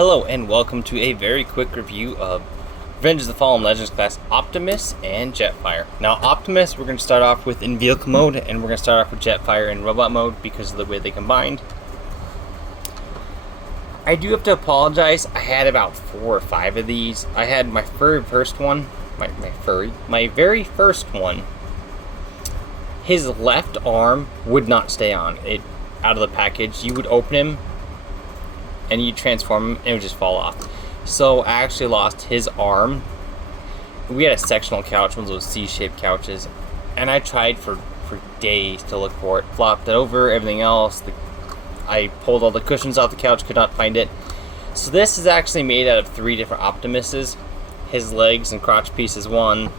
Hello and welcome to a very quick review of Revenge of the Fallen Legends class Optimus and Jetfire. Now Optimus we're going to start off with in vehicle mode, and we're going to start off with Jetfire in robot mode because of the way they combined. I do have to apologize, I had about 4 or 5 of these. I had my very first one, my very first one, his left arm would not stay on it out of the package. You would open him and you transform him and it would just fall off. So I actually lost his arm. We had a sectional couch, one of those C-shaped couches, and I tried for days to look for it. Flopped it over, everything else. I pulled all the cushions off the couch, could not find it. So this is actually made out of 3 different Optimuses. His legs and crotch piece is one.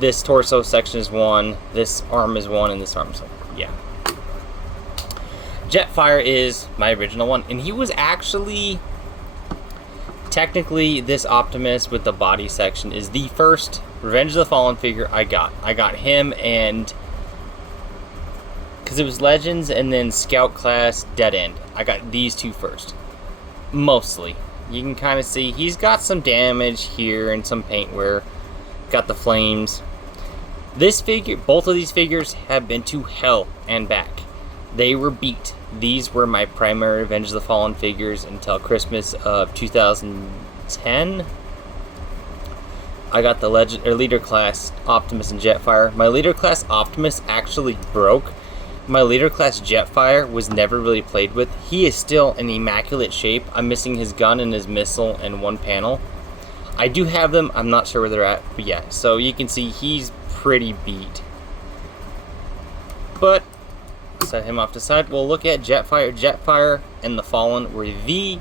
This torso section is one. This arm is one, and this arm is one. Yeah. Jetfire is my original one, and he was actually technically, this Optimus with the body section is the first Revenge of the Fallen figure I got. I got him, and because it was Legends and then Scout class Dead End, I got these 2 first. Mostly, you can kind of see he's got some damage here and some paint wear. Got the flames. This figure, both of these figures have been to hell and back. They were beat. These were my primary Revenge of the Fallen figures until Christmas of 2010. I got the leader class Optimus and Jetfire. My leader class Optimus actually broke. My leader class Jetfire was never really played with. He is still in immaculate shape. I'm missing his gun and his missile and one panel. I do have them. I'm not sure where they're at, but yeah. So you can see he's pretty beat. But set him off to the side. We'll look at Jetfire. Jetfire and the Fallen were the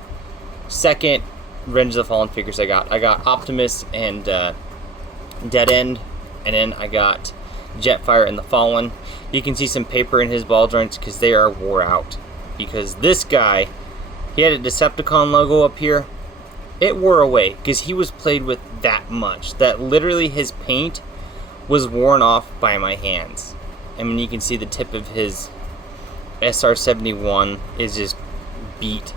second Revenge of the Fallen figures I got. I got Optimus and Dead End, and then I got Jetfire and the Fallen. You can see some paper in his ball joints because they are wore out. Because this guy, he had a Decepticon logo up here. It wore away because he was played with that much that literally his paint was worn off by my hands. I mean, you can see the tip of his SR-71 is just beat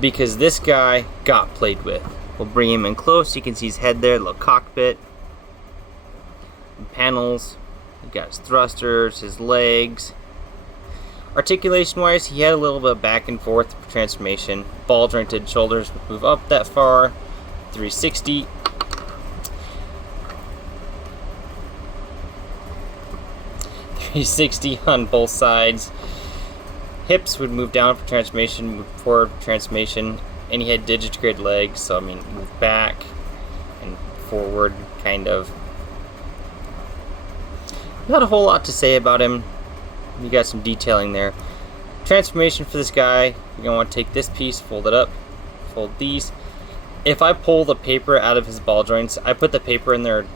because this guy got played with. We'll bring him in close. You can see his head there, little cockpit, panels. You got his thrusters, his legs. Articulation wise, he had a little bit of back and forth for transformation. Ball jointed shoulders would move up that far. 360. On both sides. Hips would move down for transformation, move forward for transformation, and he had digitigrade legs, so I mean move back and forward kind of. Not a whole lot to say about him. You got some detailing there. Transformation for this guy, you're gonna want to take this piece, fold it up, fold these. If I pull the paper out of his ball joints, I put the paper in there.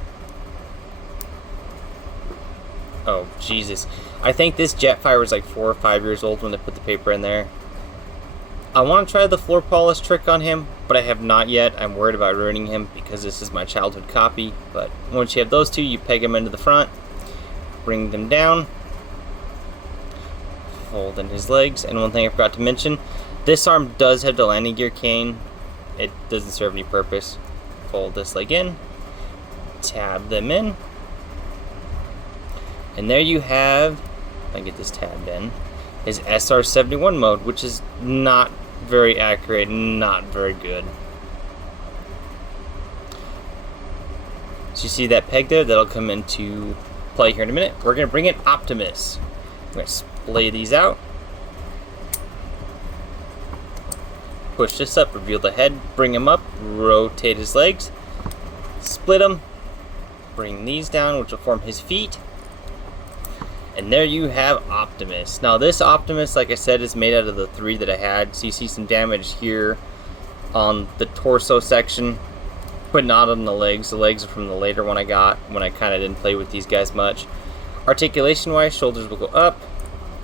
Oh, Jesus. I think this Jetfire was like 4 or 5 years old when they put the paper in there. I want to try the floor polish trick on him, but I have not yet. I'm worried about ruining him because this is my childhood copy. But once you have those 2, you peg them into the front, bring them down, fold in his legs. And one thing I forgot to mention, this arm does have the landing gear cane. It doesn't serve any purpose. Fold this leg in, tab them in. And there you have, if I can get this tabbed in, his SR-71 mode, which is not very accurate, not very good. So you see that peg there? That'll come into play here in a minute. We're going to bring in Optimus. We're going to splay these out. Push this up, reveal the head, bring him up, rotate his legs, split them, bring these down, which will form his feet. And there you have Optimus. Now this Optimus, like I said, is made out of the 3 that I had. So you see some damage here on the torso section, but not on the legs. The legs are from the later one I got when I kind of didn't play with these guys much. Articulation wise, shoulders will go up,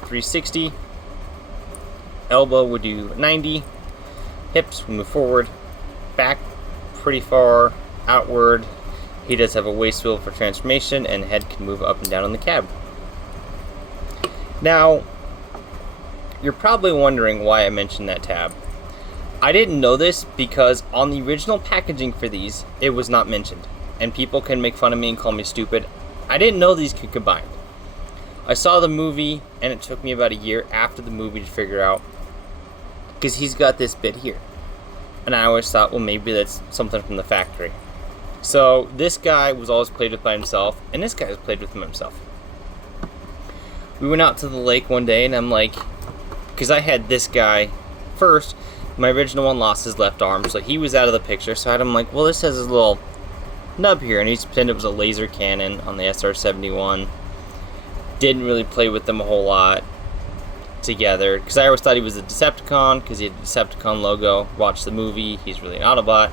360. Elbow would do 90. Hips will move forward, back pretty far, outward. He does have a waist wheel for transformation, and head can move up and down in the cab. Now, you're probably wondering why I mentioned that tab. I didn't know this because on the original packaging for these, it was not mentioned. And people can make fun of me and call me stupid. I didn't know these could combine. I saw the movie, and it took me about a year after the movie to figure out, because he's got this bit here. And I always thought, well, maybe that's something from the factory. So this guy was always played with by himself, and this guy was played with him himself. We went out to the lake one day, and I'm like, because I had this guy first, my original one lost his left arm, so he was out of the picture. So I had him like, well, this has his little nub here, and he pretended it was a laser cannon on the SR-71. Didn't really play with them a whole lot together, because I always thought he was a Decepticon, because he had a Decepticon logo. Watched the movie, he's really an Autobot.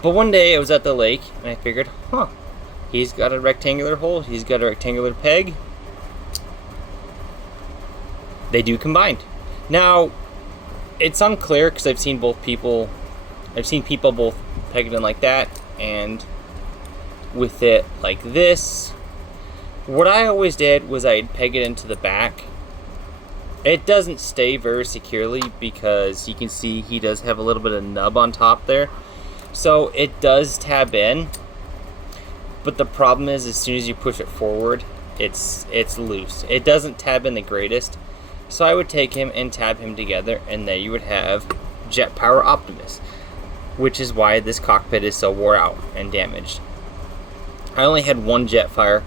But one day I was at the lake, and I figured, he's got a rectangular hole, he's got a rectangular peg. They do combined. Now, it's unclear, because I've seen people both peg it in like that, and with it like this. What I always did was I'd peg it into the back. It doesn't stay very securely, because you can see he does have a little bit of nub on top there. So it does tab in, but the problem is as soon as you push it forward, it's loose. It doesn't tab in the greatest. So I would take him and tab him together, and there you would have Jetfire Optimus, which is why this cockpit is so wore out and damaged. I only had one Jetfire,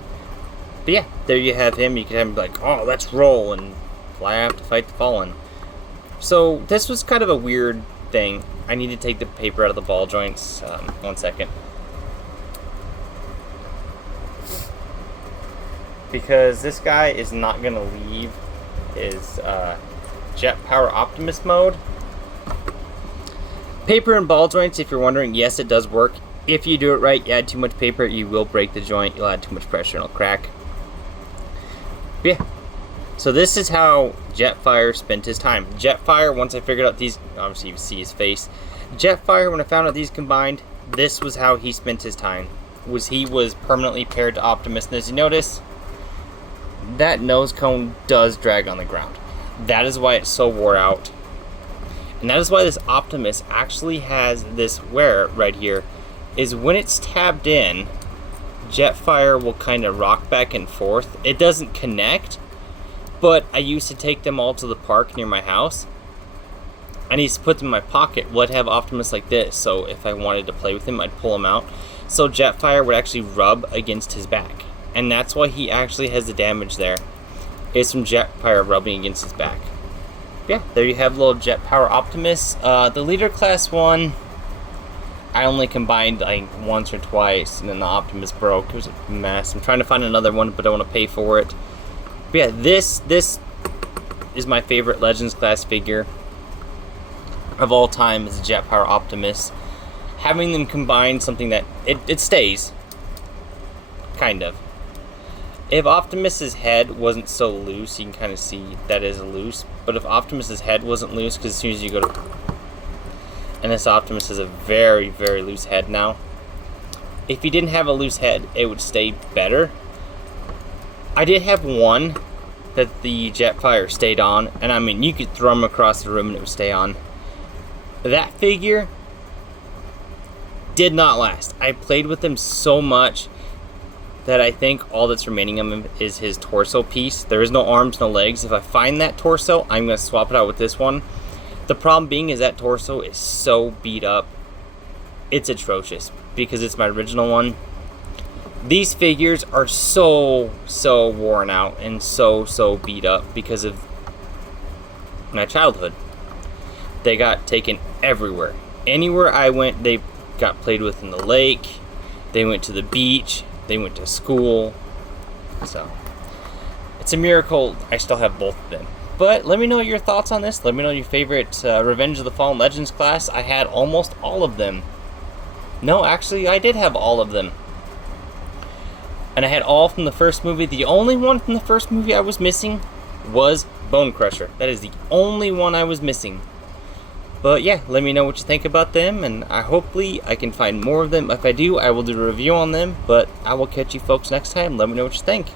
but yeah, there you have him. You can have him like, oh, let's roll and fly out to fight the Fallen. So this was kind of a weird thing. I need to take the paper out of the ball joints. 1 second. Because this guy is not going to leave his Jetfire Optimus mode. Paper and ball joints, if you're wondering, yes, it does work. If you do it right, you add too much paper, you will break the joint. You'll add too much pressure and it'll crack. But yeah. So this is how Jetfire spent his time. Jetfire, once I figured out these, obviously you see his face. Jetfire, when I found out these combined, this was how he spent his time. He was permanently paired to Optimus. And as you notice, that nose cone does drag on the ground. That is why it's so wore out. And that is why this Optimus actually has this wear right here, is when it's tabbed in, Jetfire will kind of rock back and forth. It doesn't connect, but I used to take them all to the park near my house, and I used to put them in my pocket. Well, I'd have Optimus like this, so if I wanted to play with him, I'd pull him out. So Jetfire would actually rub against his back, and that's why he actually has the damage there. It's from Jetfire rubbing against his back. Yeah, there you have little Jetfire Optimus. The Leader Class one, I only combined like once or twice, and then the Optimus broke. It was a mess. I'm trying to find another one, but I want to pay for it. But yeah, this is my favorite Legends class figure of all time, is Jetfire Optimus. Having them combine something that it stays, kind of. If Optimus's head wasn't so loose, you can kind of see that is loose. But if Optimus's head wasn't loose, because as soon as you go to, and this Optimus has a very, very loose head now. If he didn't have a loose head, it would stay better. I did have one that the Jetfire stayed on, and I mean, you could throw him across the room and it would stay on. That figure did not last. I played with him so much that I think all that's remaining of him is his torso piece. There is no arms, no legs. If I find that torso, I'm going to swap it out with this one. The problem being is that torso is so beat up. It's atrocious because it's my original one. These figures are so worn out and so beat up because of my childhood. They got taken everywhere. Anywhere I went, they got played with in the lake. They went to the beach. They went to school. So it's a miracle I still have both of them. But let me know your thoughts on this. Let me know your favorite Revenge of the Fallen Legends class. I had almost all of them. No, actually, I did have all of them. And I had all from the first movie. The only one from the first movie I was missing was Bone Crusher. That is the only one I was missing. But yeah, let me know what you think about them, and hopefully I can find more of them. If I do, I will do a review on them, but I will catch you folks next time. Let me know what you think.